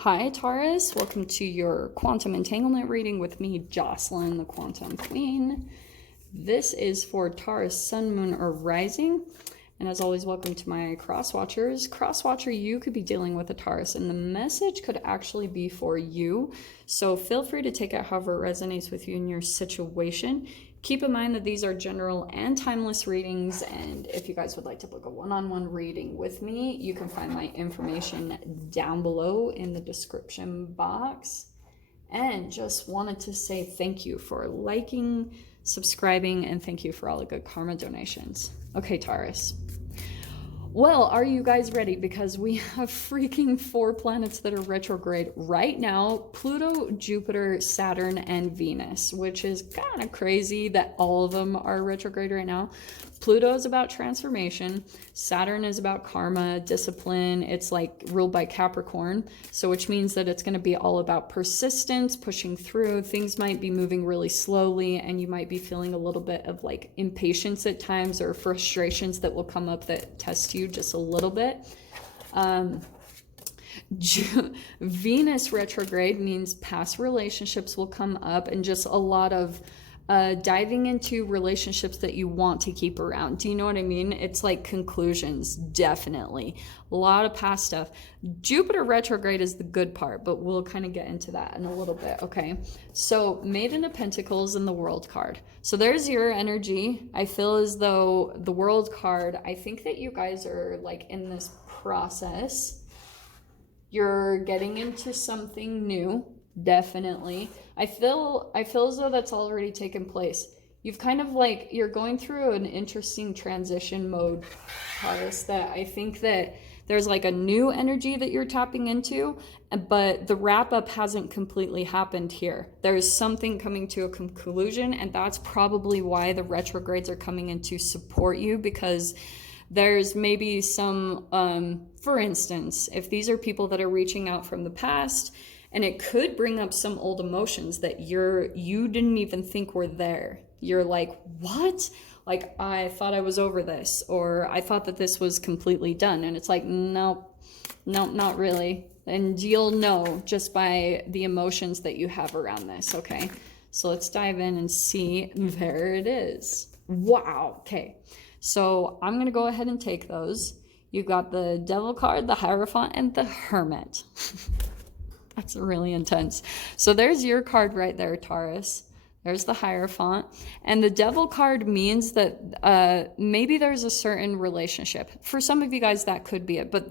Hi Taurus, welcome to your quantum entanglement reading with me, Jocelyn, the Quantum Queen. This is for Taurus, Sun, Moon, or Rising. And as always, welcome to my cross watchers. Cross watcher, you could be dealing with a Taurus, and the message could actually be for you. So feel free to take it however it resonates with you in your situation. Keep in mind that these are general and timeless readings, and if you guys would like to book a one-on-one reading with me, you can find my information down below in the description box. And just wanted to say thank you for liking, subscribing, and thank you for all the good karma donations. Okay, Taurus. Well, are you guys ready? Because we have freaking 4 planets that are retrograde right now: Pluto, Jupiter, Saturn, and Venus, which is kind of crazy that all of them are retrograde right now. Pluto is about transformation. Saturn is about karma, discipline. It's like ruled by Capricorn. So which means that it's going to be all about persistence, pushing through. Things might be moving really slowly, and you might be feeling a little bit of like impatience at times, or frustrations that will come up that test you just a little bit. Venus retrograde means past relationships will come up, and just a lot of diving into relationships that you want to keep around. Do you know what I mean? It's like conclusions, definitely. A lot of past stuff. Jupiter retrograde is the good part, but we'll kind of get into that in a little bit, okay? So Maiden of Pentacles and the World card. So there's your energy. I feel as though the World card, I think that you guys are like in this process. You're getting into something new. Definitely. I feel as though that's already taken place. You've kind of like, you're going through an interesting transition mode, Taurus, that I think that there's like a new energy that you're tapping into, but the wrap up hasn't completely happened here. There's something coming to a conclusion, and that's probably why the retrogrades are coming in to support you, because there's maybe some, for instance, if these are people that are reaching out from the past, and it could bring up some old emotions that you didn't even think were there. You're like, what? Like, I thought I was over this, or I thought that this was completely done. And it's like, nope, not really. And you'll know just by the emotions that you have around this, okay? So let's dive in and see. There it is. Wow, okay. So I'm going to go ahead and take those. You've got the Devil card, the Hierophant, and the Hermit. That's really intense. So there's your card right there, Taurus. There's the Hierophant. And the Devil card means that maybe there's a certain relationship. For some of you guys, that could be it. But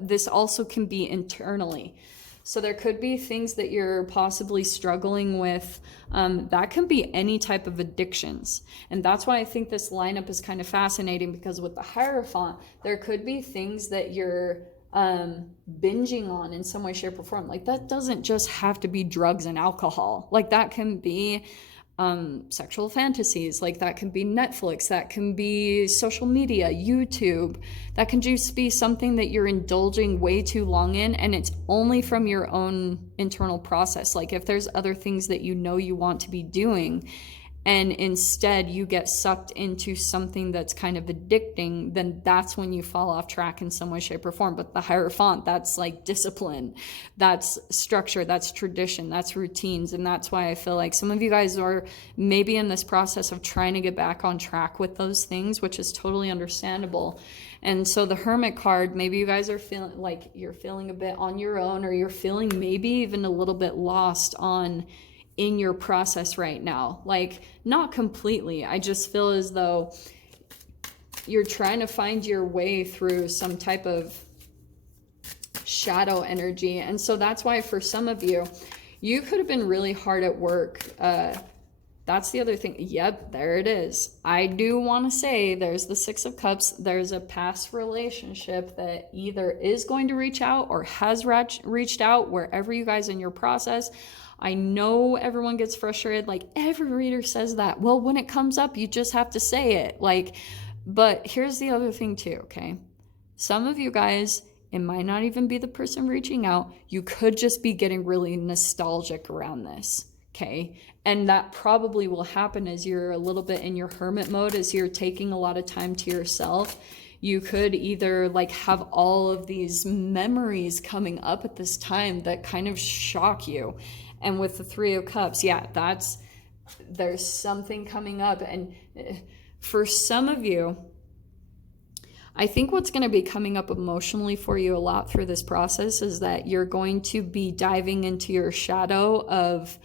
this also can be internally. So there could be things that you're possibly struggling with. That can be any type of addictions. And that's why I think this lineup is kind of fascinating, because with the Hierophant, there could be things that you're binging on in some way, shape, or form. Like, that doesn't just have to be drugs and alcohol. Like, that can be sexual fantasies. Like, that can be Netflix, that can be social media, YouTube. That can just be something that you're indulging way too long in, and it's only from your own internal process. Like, if there's other things that you know you want to be doing, and instead you get sucked into something that's kind of addicting, then that's when you fall off track in some way, shape, or form. But the Hierophant, that's like discipline, that's structure, that's tradition, that's routines. And that's why I feel like some of you guys are maybe in this process of trying to get back on track with those things, which is totally understandable. And so the Hermit card, maybe you guys are feeling like you're feeling a bit on your own, or you're feeling maybe even a little bit lost in your process right now. Like, not completely. I just feel as though you're trying to find your way through some type of shadow energy. And so that's why for some of you, you could have been really hard at work. That's the other thing. Yep, there it is. I do want to say there's the Six of Cups. There's a past relationship that either is going to reach out or has reached out, wherever you guys in your process. I know everyone gets frustrated. Like, every reader says that. Well, when it comes up, you just have to say it. Like, but here's the other thing too, okay? Some of you guys, it might not even be the person reaching out. You could just be getting really nostalgic around this, okay? And that probably will happen as you're a little bit in your hermit mode, as you're taking a lot of time to yourself. You could either like have all of these memories coming up at this time that kind of shock you. And with the Three of Cups, yeah, there's something coming up. And for some of you, I think what's going to be coming up emotionally for you a lot through this process is that you're going to be diving into your shadow of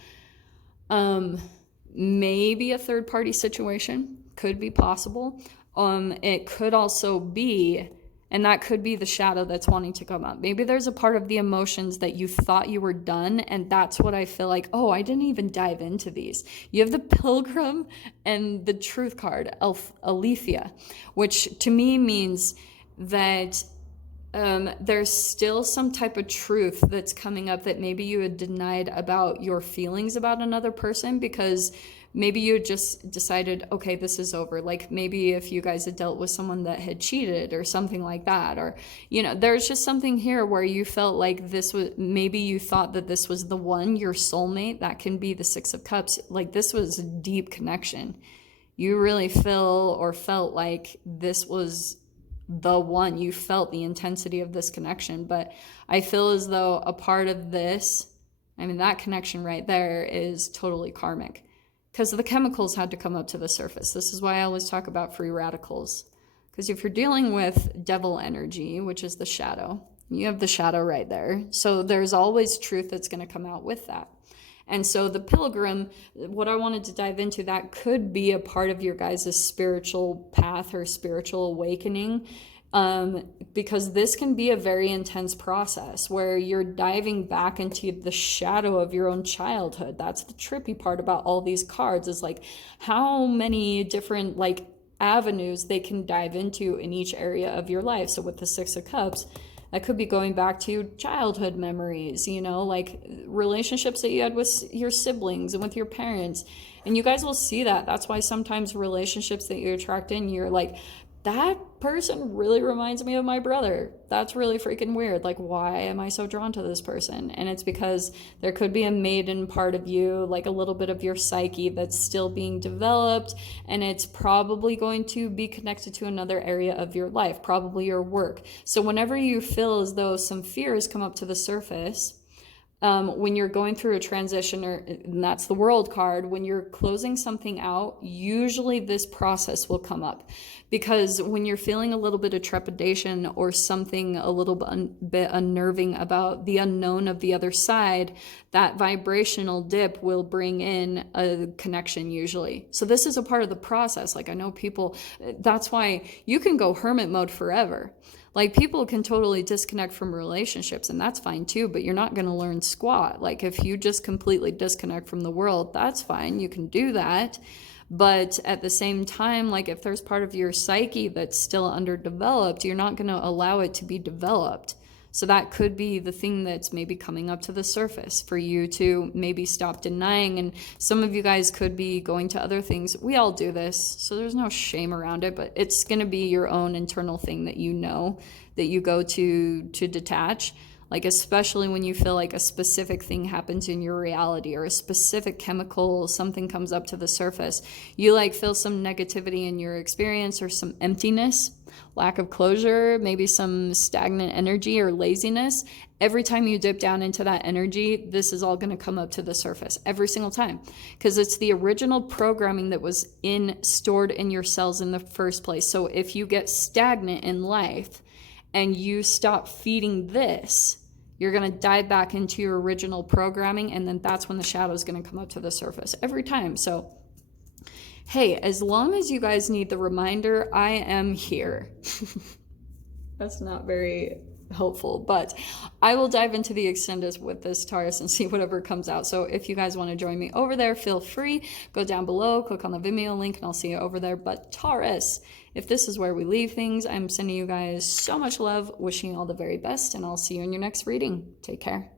maybe a third party situation. Could be possible. It could also be, and that could be the shadow that's wanting to come up. Maybe there's a part of the emotions that you thought you were done, and that's what I feel like, oh, I didn't even dive into these. You have the Pilgrim and the Truth card, Aletheia, which to me means that there's still some type of truth that's coming up that maybe you had denied about your feelings about another person, because maybe you just decided, okay, this is over. Like maybe if you guys had dealt with someone that had cheated or something like that, or, there's just something here where you felt like this was, maybe you thought that this was the one, your soulmate. That can be the Six of Cups. Like this was a deep connection. You really felt like this was the one. You felt the intensity of this connection. But I feel as though a part of this, that connection right there is totally karmic, because the chemicals had to come up to the surface. This is why I always talk about free radicals. Because if you're dealing with devil energy, which is the shadow, you have the shadow right there. So there's always truth that's going to come out with that. And so the Pilgrim, what I wanted to dive into, that could be a part of your guys' spiritual path or spiritual awakening. Because this can be a very intense process where you're diving back into the shadow of your own childhood. That's the trippy part about all these cards, is like how many different like avenues they can dive into in each area of your life. So with the Six of Cups, that could be going back to childhood memories, like relationships that you had with your siblings and with your parents. And you guys will see that. That's why sometimes relationships that you attract in, you're like, that person really reminds me of my brother. That's really freaking weird. Like, why am I so drawn to this person? And it's because there could be a maiden part of you, like a little bit of your psyche that's still being developed, and it's probably going to be connected to another area of your life, probably your work. So whenever you feel as though some fears come up to the surface, when you're going through a transition, and that's the World card, when you're closing something out, usually this process will come up. Because when you're feeling a little bit of trepidation or something a little bit unnerving about the unknown of the other side, that vibrational dip will bring in a connection usually. So this is a part of the process. Like I know people, that's why you can go hermit mode forever. Like people can totally disconnect from relationships, and that's fine too, but you're not going to learn squat. Like if you just completely disconnect from the world, that's fine. You can do that. But at the same time, like if there's part of your psyche that's still underdeveloped, you're not going to allow it to be developed. So that could be the thing that's maybe coming up to the surface for you to maybe stop denying. And some of you guys could be going to other things. We all do this, so there's no shame around it, but it's going to be your own internal thing that that you go to detach. Like especially when you feel like a specific thing happens in your reality or a specific chemical, something comes up to the surface. You like feel some negativity in your experience or some emptiness, lack of closure, maybe some stagnant energy or laziness. Every time you dip down into that energy, this is all going to come up to the surface every single time, because it's the original programming that was stored in your cells in the first place. So if you get stagnant in life and you stop feeding this, you're going to dive back into your original programming, and then that's when the shadow is going to come up to the surface every time. So hey, as long as you guys need the reminder, I am here. That's not very helpful, but I will dive into the extended with this Taurus and see whatever comes out. So if you guys want to join me over there, feel free. Go down below, click on the Vimeo link, and I'll see you over there. But Taurus, if this is where we leave things, I'm sending you guys so much love, wishing you all the very best, and I'll see you in your next reading. Take care.